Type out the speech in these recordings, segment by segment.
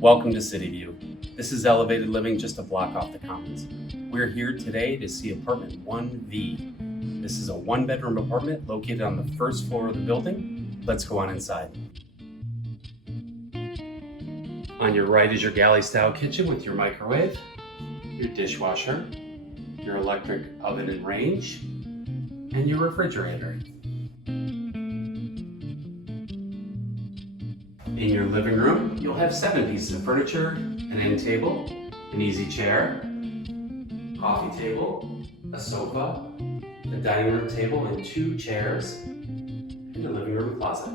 Welcome to Cityview. This is elevated living just a block off the Commons. We're here today to see apartment 1V. This is a one-bedroom apartment located on the first floor of the building. Let's go on inside. On your right is your galley-style kitchen with your microwave, your dishwasher, your electric oven and range, and your refrigerator. In your living room, you'll have 7 pieces of furniture, an end table, an easy chair, coffee table, a sofa, a dining room table and 2 chairs, and a living room closet.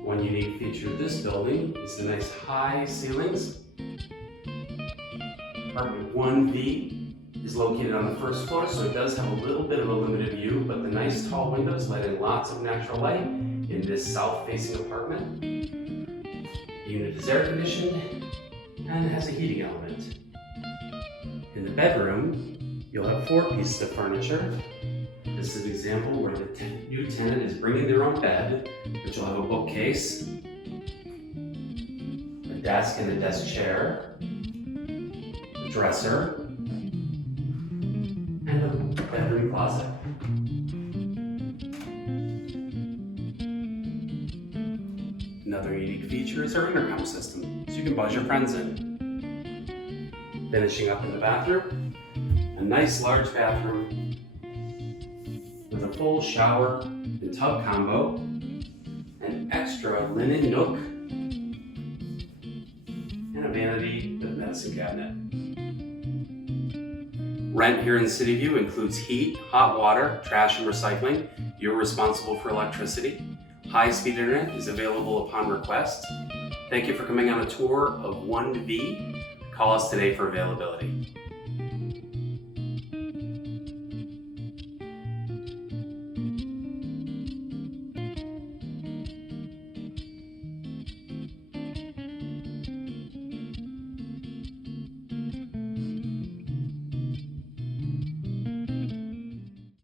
One unique feature of this building is the nice high ceilings. Apartment 1V is located on the first floor, so it does have a little bit of a limited view, but the nice tall windows let in lots of natural light in this south-facing apartment. The unit is air conditioned and has a heating element. In the bedroom, you'll have 4 pieces of furniture. This is an example where the new tenant is bringing their own bed, which will have a bookcase, a desk and a desk chair, a dresser, and a bedroom closet. Another unique feature is our intercom system, so you can buzz your friends in. Finishing up in the bathroom, a nice large bathroom with a full shower and tub combo, an extra linen nook, and a vanity with medicine cabinet. Rent here in Cityview includes heat, hot water, trash and recycling. You're responsible for electricity. High-speed internet is available upon request. Thank you for coming on a tour of 1V. Call us today for availability.